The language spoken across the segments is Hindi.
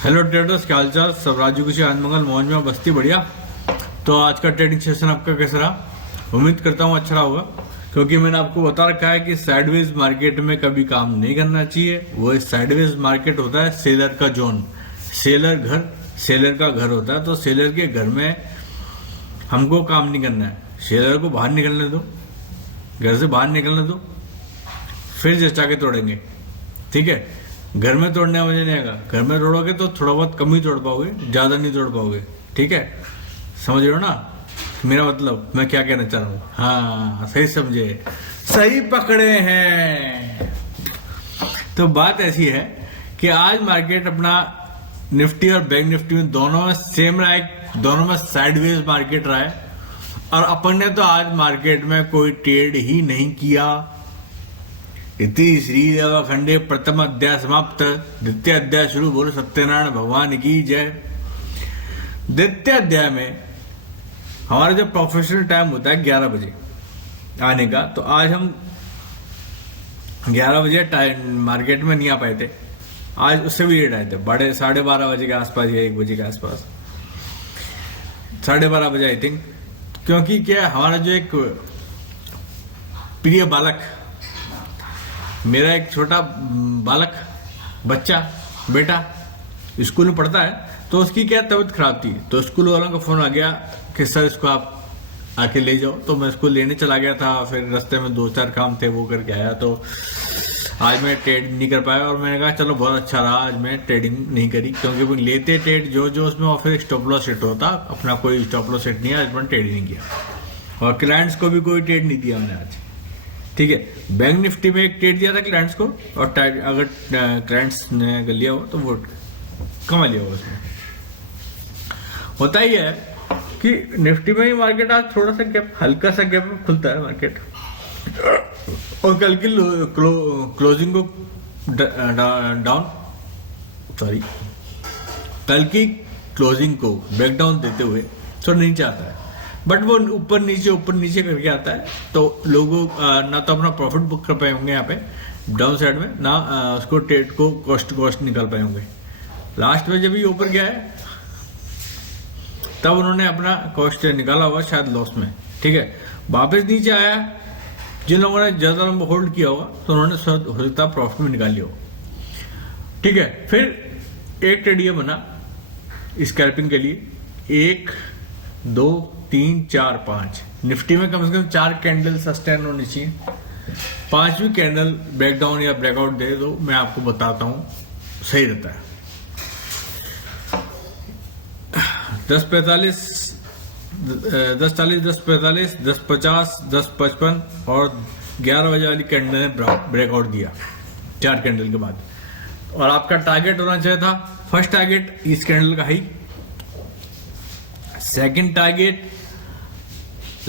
हेलो ट्रेडर्स, क्या हालचाल। सब राजू कुछ आज मंगल मौज में बस्ती बढ़िया। तो आज का ट्रेडिंग सेशन आपका कैसा रहा? उम्मीद करता हूँ अच्छा रहा होगा, क्योंकि मैंने आपको बता रखा है कि साइडवेज मार्केट में कभी काम नहीं करना चाहिए। वो साइडवेज मार्केट होता है सेलर का जोन, सेलर का घर होता है। तो सेलर के घर में हमको काम नहीं करना है। सेलर को बाहर निकलने दो, घर से बाहर निकलने दो, फिर जचा के तोड़ेंगे। ठीक है, घर में तोड़ने का मजा नहीं आएगा। घर में तोड़ोगे तो थोड़ा बहुत कम ही तोड़ पाओगे, ज्यादा नहीं तोड़ पाओगे। ठीक है, समझ रहे हो ना मेरा मतलब, मैं क्या कहना चाह रहा हूँ? हाँ, सही समझे, सही पकड़े हैं। तो बात ऐसी है कि आज मार्केट अपना निफ्टी और बैंक निफ्टी में दोनों में सेम रहा है, दोनों में साइडवेज मार्केट रहा है। और अपन ने तो आज मार्केट में कोई ट्रेड ही नहीं किया। इति श्रीदेव खंडे प्रथम अध्याय समाप्त। द्वितीय अध्याय शुरू। बोलो सत्यनारायण भगवान की जय। द्वितीय अध्याय में हमारा जो प्रोफेशनल टाइम होता है 11 बजे आने का, तो आज हम 11 बजे मार्केट में नहीं आ पाए थे। आज उससे भी लेट आए थे, 12:30 बजे के आसपास या 1 बजे के आसपास, 12:30 बजे आई थिंक। क्योंकि क्या, हमारा जो एक प्रिय बालक, मेरा एक छोटा बालक, बच्चा, बेटा स्कूल में पढ़ता है, तो उसकी क्या तबीयत खराब थी। तो स्कूल वालों का फोन आ गया कि सर इसको आप आके ले जाओ। तो मैं इसको लेने चला गया था। फिर रास्ते में 2-4 काम थे, वो करके आया। तो आज मैं ट्रेड नहीं कर पाया। और मैंने कहा चलो बहुत अच्छा रहा, आज मैं ट्रेडिंग नहीं करी, क्योंकि वो लेते ट्रेड जो उसमें, और फिर स्टॉप लॉस सेट होता, अपना कोई स्टॉप लॉस सेट नहीं है। आज मैंने ट्रेड नहीं किया और क्लाइंट्स को भी कोई ट्रेड नहीं दिया मैंने आज। ठीक है, बैंक निफ्टी में एक ट्रेड दिया था क्लाइंट्स को, और अगर क्लाइंट्स ने लिया हो तो वो कमा लिया हो। उसमें होता ही है कि निफ्टी में ही मार्केट आज थोड़ा सा गैप, हल्का सा गैप में खुलता है मार्केट, और कल की क्लोजिंग को कल की क्लोजिंग को बैक डाउन देते हुए थोड़ा नीचे आता है। बट वो ऊपर नीचे करके आता है। तो लोगों ना तो अपना प्रॉफिट बुक कर पाए होंगे यहाँ पे डाउन साइड में, ना उसको ट्रेड को कॉस्ट निकाल पाए होंगे। लास्ट में जब ये ऊपर गया है तब उन्होंने अपना कॉस्ट निकाला हुआ शायद लॉस में। ठीक है, वापस नीचे आया, जिन लोगों ने ज्यादा लंबा होल्ड किया होगा तो उन्होंने हो सकता प्रॉफिट में निकाल लिया होगा। ठीक है, फिर एक ट्रेड ये बना स्कैल्पिंग के लिए, 1 2 3 4 5। निफ्टी में कम से कम 4 कैंडल सस्टेन होनी चाहिए। 5वीं कैंडल ब्रेकडाउन या ब्रेकआउट दे दो, मैं आपको बताता हूं, सही रहता है। 10:45, 10:40, 10:45, 10:50, 10:55 और 11 बजे वाली कैंडल ने ब्रेकआउट दिया 4 कैंडल के बाद। और आपका टारगेट होना चाहिए था, फर्स्ट टारगेट इस कैंडल का high, second target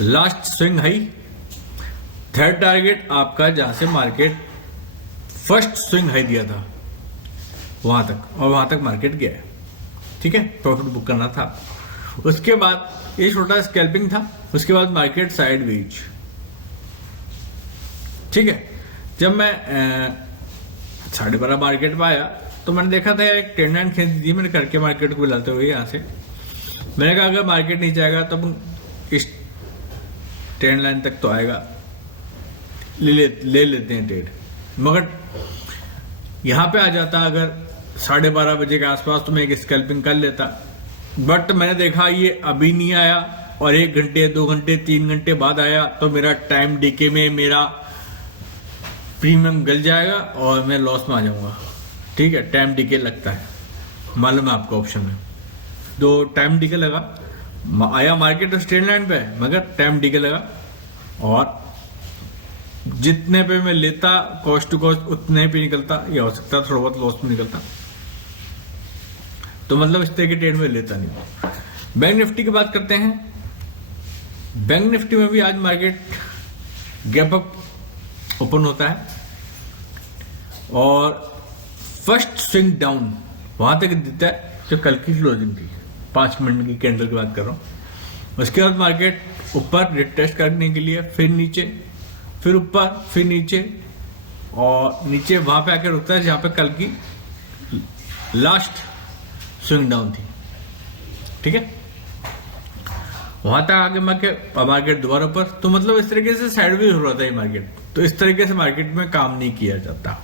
last swing high, third target आपका जहां से मार्केट फर्स्ट स्विंग हाई दिया था वहां तक, और वहां तक मार्केट गया है। ठीक है, प्रॉफिट बुक करना था। उसके बाद ये छोटा स्कैल्पिंग था। उसके बाद मार्केट साइडवेज। ठीक है, जब मैं 12:30 मार्केट में आया तो मैंने देखा था एक ट्रेंड लाइन खींच दी मैंने करके मार्केट को बुलाते हुए यहाँ से। मैंने कहा अगर मार्केट नीचे आएगा तो इस ट्रेंड लाइन तक तो आएगा, ले लेते हैं ट्रेड। मगर यहां पे आ जाता अगर 12:30 बजे के आसपास, तो मैं एक स्कैल्पिंग कर लेता। बट मैंने देखा ये अभी नहीं आया, और 1 घंटे 2 घंटे 3 घंटे बाद आया, तो मेरा टाइम डीके में मेरा प्रीमियम गल जाएगा और मैं लॉस में आ जाऊंगा। ठीक है, टाइम डीके लगता है, मालूम है आपको ऑप्शन में। तो टाइम डीके लगा, आया मार्केट स्ट्रेट लाइन पे, मगर टाइम डीके लगा, और जितने पे मैं लेता कॉस्ट टू कॉस्ट उतने पे निकलता, या हो सकता थोड़ा बहुत लॉस में निकलता। तो मतलब इस तरह के ट्रेड में लेता नहीं। बैंक निफ्टी की बात करते हैं। बैंक निफ्टी में भी आज मार्केट गैप अप ओपन होता है, और फर्स्ट स्विंग डाउन वहां तक देता है जो कल की क्लोजिंग थी, 5 मिनट की कैंडल की बात कर रहा हूं। उसके बाद मार्केट ऊपर रिटेस्ट करने के लिए फिर नीचे, फिर ऊपर, फिर नीचे, और नीचे वहां पे आकर रुकता है जहां पे कल की लास्ट स्विंग डाउन थी, ठीक है। वहां तक आगे मार्केट दोबारा ऊपर, तो मतलब इस तरीके से साइडवेज हो रहा था ये मार्केट। तो इस तरीके से मार्केट में काम नहीं किया जाता,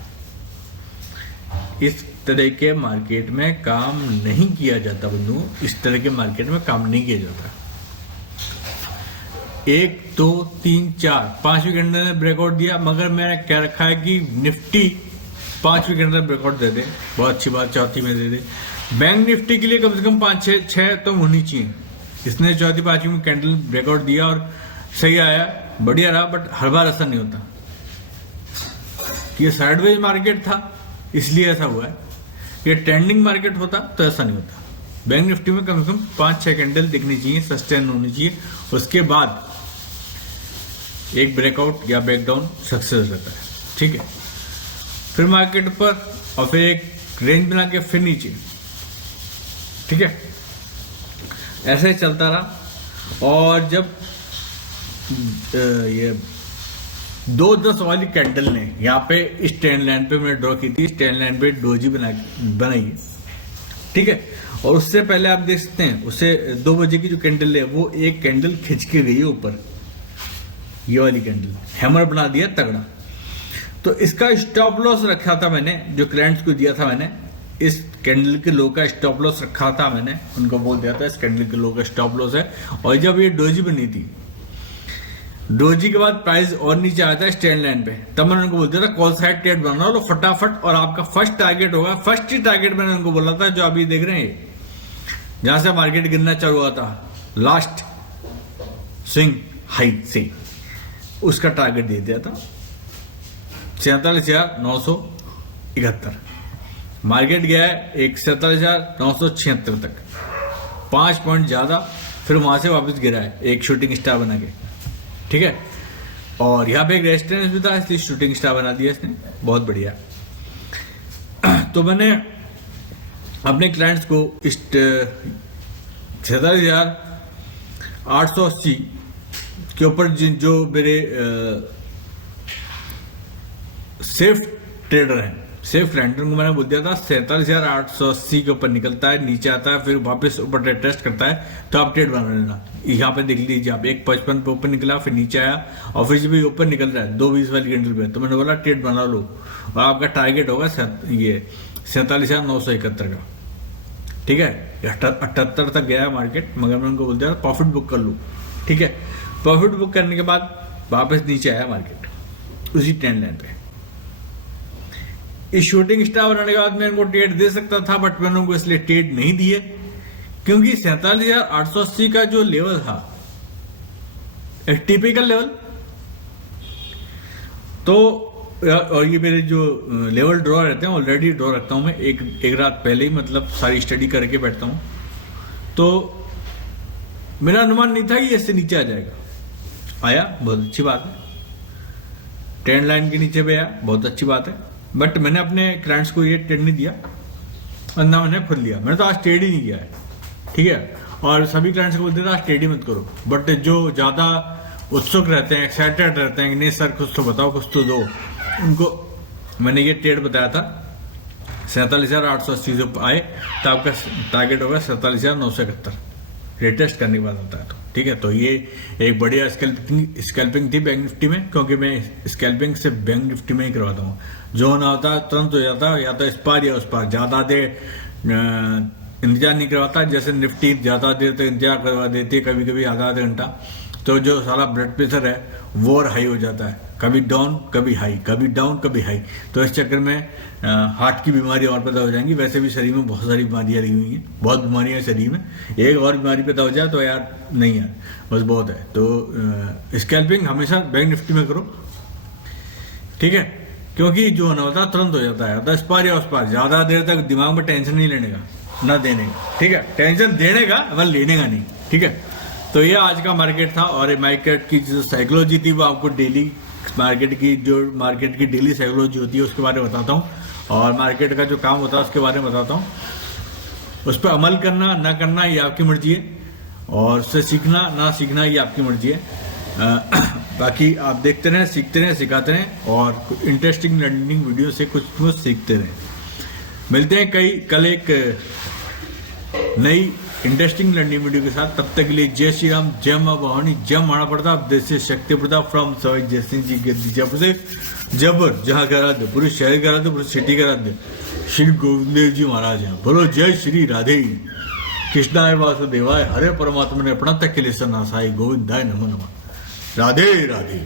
इस तरह के मार्केट में काम नहीं किया जाता बंधुओं, इस तरह के मार्केट में काम नहीं किया जाता। 1 2 3 4 5वीं कैंडल ने ब्रेकआउट दिया, मगर मैंने क्या रखा है कि निफ्टी 5वीं कैंडल ब्रेकआउट दे दे, बहुत अच्छी बात, चौथी में दे दे। बैंक निफ्टी के लिए कम से कम 5 6 तो होनी चाहिए। इसने चौथी 5वीं में कैंडल ब्रेकआउट दिया और सही आया, बढ़िया रहा, बट हर बार ऐसा नहीं होता। ये साइडवेज मार्केट था इसलिए ऐसा हुआ है, ये ट्रेंडिंग मार्केट होता तो ऐसा नहीं होता। बैंक निफ्टी में कम से कम 5-6 कैंडल दिखनी चाहिए, सस्टेन होनी चाहिए, उसके बाद एक ब्रेकआउट या ब्रेकडाउन सक्सेस रहता है, ठीक है। फिर मार्केट पर और फिर एक रेंज बना के फिर नीचे, ठीक है। ऐसे ही चलता रहा और जब ये 2-10 वाली कैंडल ने यहाँ पे इस ट्रेंड लाइन पे मैंने ड्रॉ की थी, इस ट्रेंड लाइन पे डोजी बनाई है, ठीक है। और उससे पहले आप देख सकते हैं, उससे 2 बजे की जो कैंडल है वो एक कैंडल खिंच के गई है ऊपर, ये वाली कैंडल हैमर बना दिया तगड़ा। तो इसका स्टॉप लॉस रखा था मैंने, जो क्लाइंट्स को दिया था मैंने, इस कैंडल के लो का स्टॉप लॉस रखा था मैंने, उनको बोल दिया था इस कैंडल के लो का स्टॉप लॉस है। और जब ये डोजी बनी थी, डोजी के बाद प्राइस और नीचे आया था स्टैंड लाइन पे, तब मैंने उनको बोल दिया था कॉल साइड ट्रेड बना लो फटाफट, और आपका फर्स्ट टारगेट होगा, फर्स्ट ही टारगेट मैंने उनको बोला था जो अभी देख रहे हैं, जहां से मार्केट गिरना चालू हुआ था लास्ट स्विंग हाई से, उसका टारगेट दे दिया था 47,971। मार्केट गया है 47,976 तक, 5 पॉइंट ज्यादा, फिर वहां से वापस गिरा है एक शूटिंग स्टार बना के, ठीक है। और यहाँ पे एक रेजिस्टेंस भी था, इसलिए शूटिंग स्टार बना दिया इसने, बहुत बढ़िया। तो मैंने अपने क्लाइंट्स को 47,880 के ऊपर जो मेरे सेफ ट्रेडर हैं, सेफ क्लाइंट, उनको मैंने बोल दिया था 47,880 के ऊपर निकलता है, नीचे आता है, फिर वापस ऊपर टेस्ट करता है, तो आप ट्रेड बना लेना। यहाँ पे देख लीजिए आप, 155 पे ऊपर निकला, फिर नीचे आया, और फिर जब भी ऊपर निकल रहा है 220 वाली कैंडल पे, तो मैंने बोला ट्रेड बना लो, और आपका टारगेट होगा ये 47,971 का, ठीक है। 78 तक गया है मार्केट, मगर मैं उनको बोल दिया प्रॉफिट बुक कर लूँ, ठीक है। प्रॉफिट बुक करने के बाद वापस नीचे आया मार्केट उसी ट्रेंड लाइन पे। इस शूटिंग स्टार बनाने के बाद मैं इनको ट्रेड दे सकता था, बट मैंने उनको इसलिए ट्रेड नहीं दिए क्योंकि 47,880 का जो लेवल था एक टिपिकल लेवल, तो और ये मेरे जो लेवल ड्रॉ रहते हैं ऑलरेडी ड्रॉ रखता हूं मैं एक रात पहले ही, मतलब सारी स्टडी करके बैठता हूं, तो मेरा अनुमान नहीं था कि इससे नीचे आ जाएगा, आया, बहुत अच्छी बात है। ट्रेंड लाइन के नीचे भी आया, बहुत अच्छी बात है, बट मैंने अपने क्लाइंट्स को ये ट्रेड नहीं दिया और ना मैंने खुद लिया, मैंने तो आज ट्रेड ही नहीं किया है, ठीक है। और सभी क्लाइंट्स को बोलते थे आज ट्रेड ही मत करो, बट जो ज्यादा उत्सुक रहते हैं, एक्साइटेड रहते हैं कि नहीं सर कुछ तो बताओ, कुछ तो दो, उनको मैंने ये ट्रेड बताया था 47,880 से आए तो आपका टारगेट होगा 47,971 रिटेस्ट करने के बाद होता है, तो ठीक है। तो ये एक बढ़िया स्कैल्पिंग थी बैंक निफ्टी में, क्योंकि मैं स्कैल्पिंग से बैंक निफ्टी में ही करवाता हूँ, जो ना होता तुरंत हो जाता, या तो इस पार या उस पार, ज्यादा देर इंतजार नहीं करवाता। जैसे निफ्टी ज्यादा देर तक इंतजार करवा देती है, कभी कभी आधा घंटा, तो जो सारा ब्लड प्रेशर है वो और हाई हो जाता है, कभी डाउन कभी हाई, कभी डाउन कभी हाई, तो इस चक्कर में हार्ट की बीमारी और पैदा हो जाएंगी। वैसे भी शरीर में बहुत सारी बीमारियां लगी हुई हैं, बहुत बीमारियां शरीर में, एक और बीमारी पैदा हो जाए तो यार नहीं यार बस बहुत है। तो स्कैल्पिंग हमेशा बैंक निफ्टी में करो, ठीक है, क्योंकि जो होना होता है तुरंत हो जाता है, इस पार या उस पार, ज्यादा देर तक दिमाग में टेंशन नहीं लेने का, ना देने का, ठीक है, टेंशन देने का मतलब लेने का नहीं, ठीक है। तो ये आज का मार्केट था, और मार्केट की जो साइकोलॉजी थी वो आपको डेली मार्केट की डेली साइकोलॉजी होती है उसके बारे में बताता हूँ, और मार्केट का जो काम होता है उसके बारे में बताता हूँ। उस पर अमल करना ना करना ये आपकी मर्जी है, और उससे सीखना ना सीखना ये आपकी मर्जी है। बाकी आप देखते रहें, सीखते रहें, सिखाते रहें, और इंटरेस्टिंग लर्निंग वीडियो से कुछ सीखते रहें। मिलते हैं कल एक नई इंटरेस्टिंग लर्निंग वीडियो के साथ। तब तक के लिए जय श्री राम, जय मां भवानी, जय महाराणा प्रताप, देश से शक्ति प्रताप फ्रॉम सवाई जय सिंह जी गद्दी जयपुर से। जबर जहाँ का राज्य, पूरे शहर का राज्य, पूरे सिटी का राज्य श्री गोविंद देव जी महाराज हैं। बोलो जय श्री राधे कृष्णाय वासुदेवाय, हरे परमात्मा ने अपना तक के लिए सन्नासाई, गोविंदाय नमो नमः। राधे राधे।